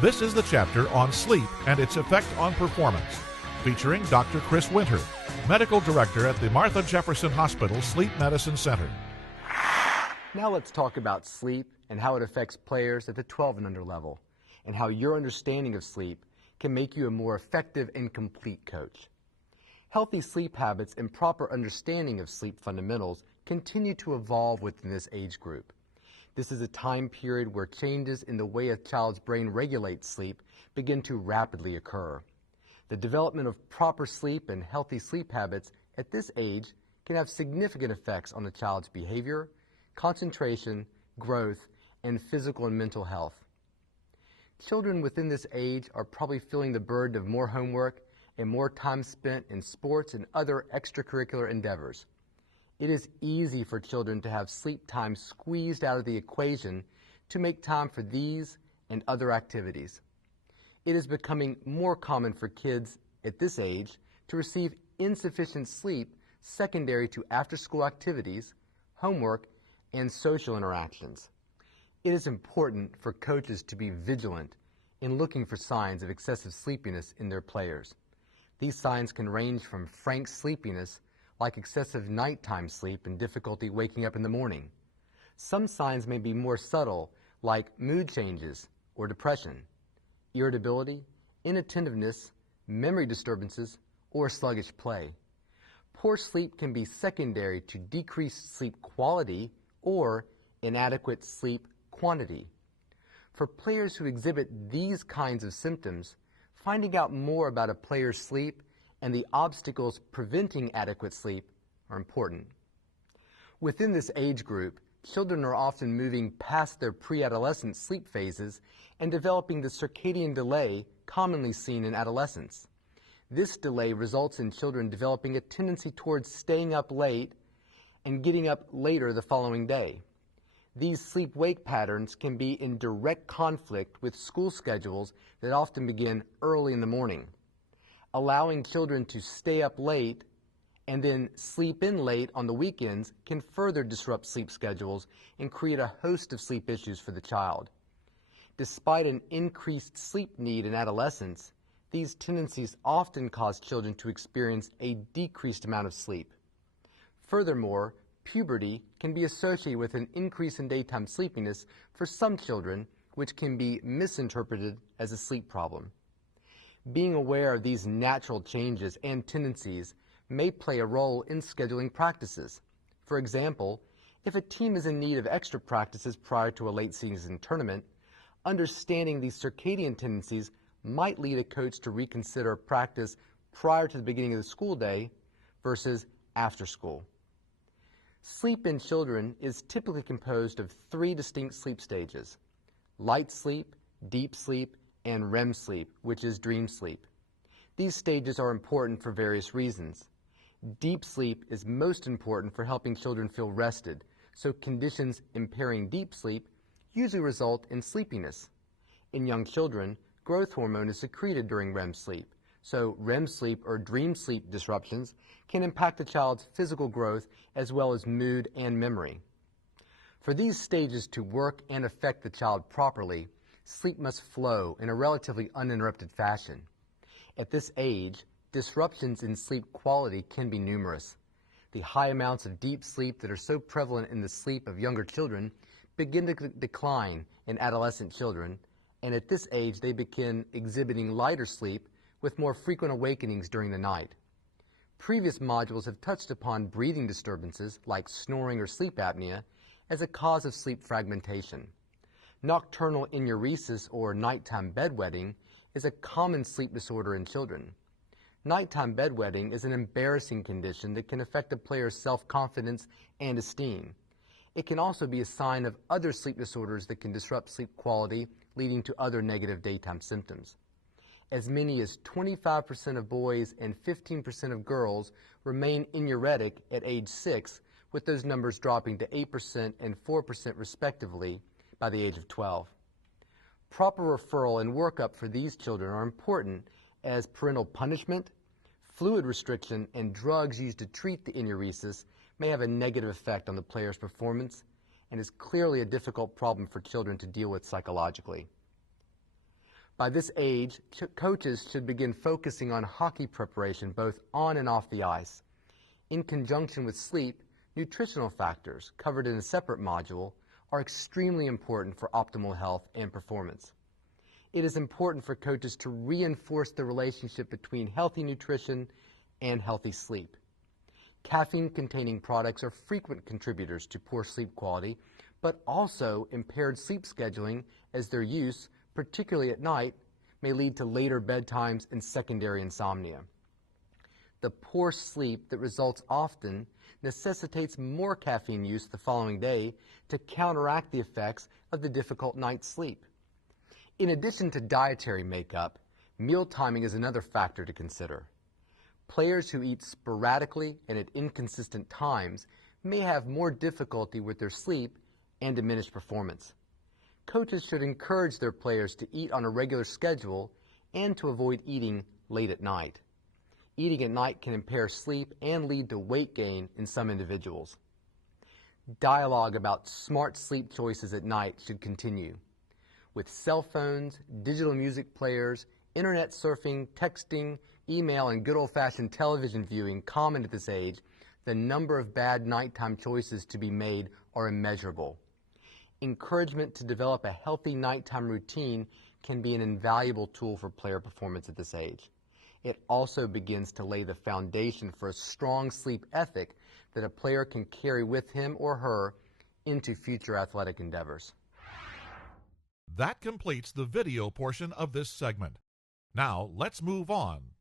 This is the chapter on sleep and its effect on performance, featuring Dr. Chris Winter, Medical Director at the Martha Jefferson Hospital Sleep Medicine Center. Now let's talk about sleep and how it affects players at the 12 and under level, and how your understanding of sleep can make you a more effective and complete coach. Healthy sleep habits and proper understanding of sleep fundamentals continue to evolve within this age group. This is a time period where changes in the way a child's brain regulates sleep begin to rapidly occur. The development of proper sleep and healthy sleep habits at this age can have significant effects on the child's behavior, concentration, growth, and physical and mental health. Children within this age are probably feeling the burden of more homework and more time spent in sports and other extracurricular endeavors. It is easy for children to have sleep time squeezed out of the equation to make time for these and other activities. It is becoming more common for kids at this age to receive insufficient sleep secondary to after-school activities, homework, and social interactions. It is important for coaches to be vigilant in looking for signs of excessive sleepiness in their players. These signs can range from frank sleepiness, like excessive nighttime sleep and difficulty waking up in the morning. Some signs may be more subtle, like mood changes or depression, irritability, inattentiveness, memory disturbances, or sluggish play. Poor sleep can be secondary to decreased sleep quality or inadequate sleep quantity. For players who exhibit these kinds of symptoms, finding out more about a player's sleep and the obstacles preventing adequate sleep are important. Within this age group, children are often moving past their pre-adolescent sleep phases and developing the circadian delay commonly seen in adolescence. This delay results in children developing a tendency towards staying up late and getting up later the following day. These sleep-wake patterns can be in direct conflict with school schedules that often begin early in the morning. Allowing children to stay up late and then sleep in late on the weekends can further disrupt sleep schedules and create a host of sleep issues for the child. Despite an increased sleep need in adolescence, these tendencies often cause children to experience a decreased amount of sleep. Furthermore, puberty can be associated with an increase in daytime sleepiness for some children, which can be misinterpreted as a sleep problem. Being aware of these natural changes and tendencies may play a role in scheduling practices. For example, if a team is in need of extra practices prior to a late season tournament, understanding these circadian tendencies might lead a coach to reconsider practice prior to the beginning of the school day versus after school. Sleep in children is typically composed of 3 distinct sleep stages: light sleep, deep sleep, and REM sleep, which is dream sleep. These stages are important for various reasons. Deep sleep is most important for helping children feel rested, so conditions impairing deep sleep usually result in sleepiness. In young children, growth hormone is secreted during REM sleep, so REM sleep or dream sleep disruptions can impact a child's physical growth as well as mood and memory. For these stages to work and affect the child properly, sleep must flow in a relatively uninterrupted fashion. At this age, disruptions in sleep quality can be numerous. The high amounts of deep sleep that are so prevalent in the sleep of younger children begin to decline in adolescent children, and at this age they begin exhibiting lighter sleep with more frequent awakenings during the night. Previous modules have touched upon breathing disturbances like snoring or sleep apnea as a cause of sleep fragmentation. Nocturnal enuresis or nighttime bedwetting is a common sleep disorder in children. Nighttime bedwetting is an embarrassing condition that can affect a player's self-confidence and esteem. It can also be a sign of other sleep disorders that can disrupt sleep quality, leading to other negative daytime symptoms. As many as 25% of boys and 15% of girls remain enuretic at age 6, with those numbers dropping to 8% and 4% respectively by the age of 12. Proper referral and workup for these children are important, as parental punishment, fluid restriction, and drugs used to treat the enuresis may have a negative effect on the player's performance and is clearly a difficult problem for children to deal with psychologically. By this age, coaches should begin focusing on hockey preparation both on and off the ice. In conjunction with sleep, nutritional factors, covered in a separate module, are extremely important for optimal health and performance. It is important for coaches to reinforce the relationship between healthy nutrition and healthy sleep. Caffeine-containing products are frequent contributors to poor sleep quality, but also impaired sleep scheduling, as their use, particularly at night, may lead to later bedtimes and secondary insomnia. The poor sleep that results often necessitates more caffeine use the following day to counteract the effects of the difficult night's sleep. In addition to dietary makeup, meal timing is another factor to consider. Players who eat sporadically and at inconsistent times may have more difficulty with their sleep and diminished performance. Coaches should encourage their players to eat on a regular schedule and to avoid eating late at night. Eating at night can impair sleep and lead to weight gain in some individuals. Dialogue about smart sleep choices at night should continue. With cell phones, digital music players, internet surfing, texting, email, and good old-fashioned television viewing common at this age, the number of bad nighttime choices to be made are immeasurable. Encouragement to develop a healthy nighttime routine can be an invaluable tool for player performance at this age. It also begins to lay the foundation for a strong sleep ethic that a player can carry with him or her into future athletic endeavors. That completes the video portion of this segment. Now let's move on